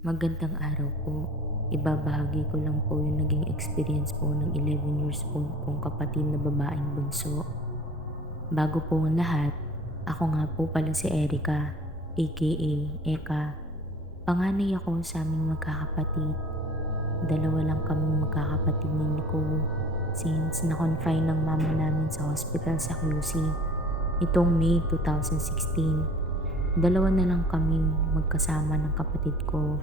Magandang araw po. Ibabahagi ko lang po yung naging experience po ng 11 years old kong kapatid na babaeng bunso. Bago po ang lahat, ako nga po pala si Erica, aka Eka. Panganay ako sa aming magkakapatid. Dalawa lang kami magkakapatid ni Nicole since na-confine ng mama namin sa hospital sa QC itong May 2016. Dalawa na lang kaming magkasama ng kapatid ko.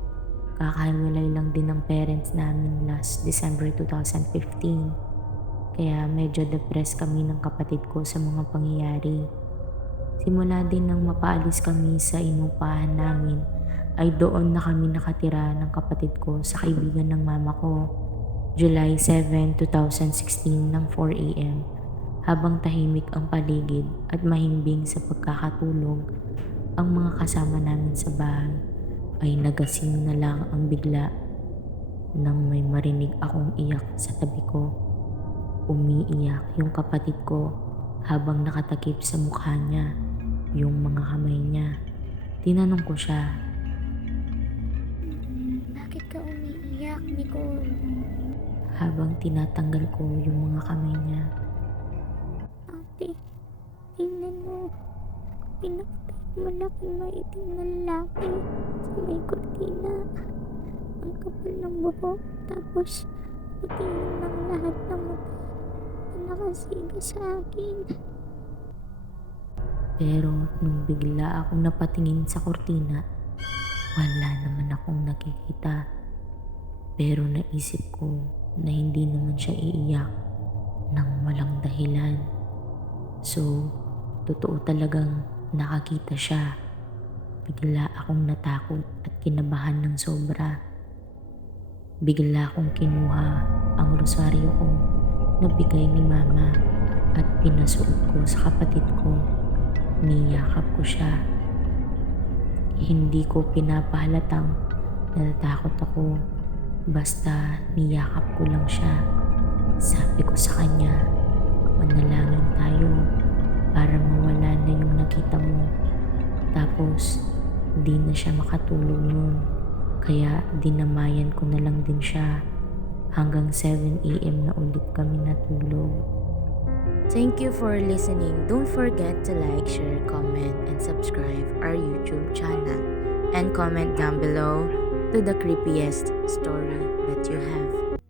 Kakahiwalay lang din ng parents namin last December 2015. Kaya medyo depressed kami ng kapatid ko sa mga pangyayari. Simula din nang mapaalis kami sa inupahan namin ay doon na kami nakatira ng kapatid ko sa kaibigan ng mama ko. July 7, 2016 ng 4 a.m. Habang tahimik ang paligid at mahimbing sa pagkakatulog, ang mga kasama namin sa bahay ay nagasing na lang ang bigla nang may marinig akong iyak sa tabi ko. Umiiyak yung kapatid ko habang nakatakip sa mukha niya yung mga kamay niya. Tinanong ko siya, Bakit ka umiiyak, Nicole? habang tinatanggal ko yung mga kamay niya. Ate, tingnan mo. Pinakita yung malaking maitim na lalaki sa may kortina. Ang kapal ng buhok, tapos puti ng lahat ng mata na nakasiga sa akin. Pero nung bigla akong napatingin sa kortina, wala naman akong nakikita. Pero naisip ko na hindi naman siya iiyak ng walang dahilan. So, totoo talagang nakakita siya. Bigla akong natakot at kinabahan ng sobra. Bigla akong kinuha ang rosaryo ko na bigay ni mama at pinasuot ko sa kapatid ko. Niyakap ko siya. Hindi ko pinapahalatang natatakot ako. Basta niyakap ko lang siya. Sabi ko sa kanya, manalangin tayo para mawala na yung nakita mo. Tapos, di na siya makatulog nun. Kaya dinamayan ko na lang din siya. Hanggang 7 a.m. na ulit kami natulog. Thank you for listening. Don't forget to like, share, comment, and subscribe our YouTube channel. And comment down below to the creepiest story that you have.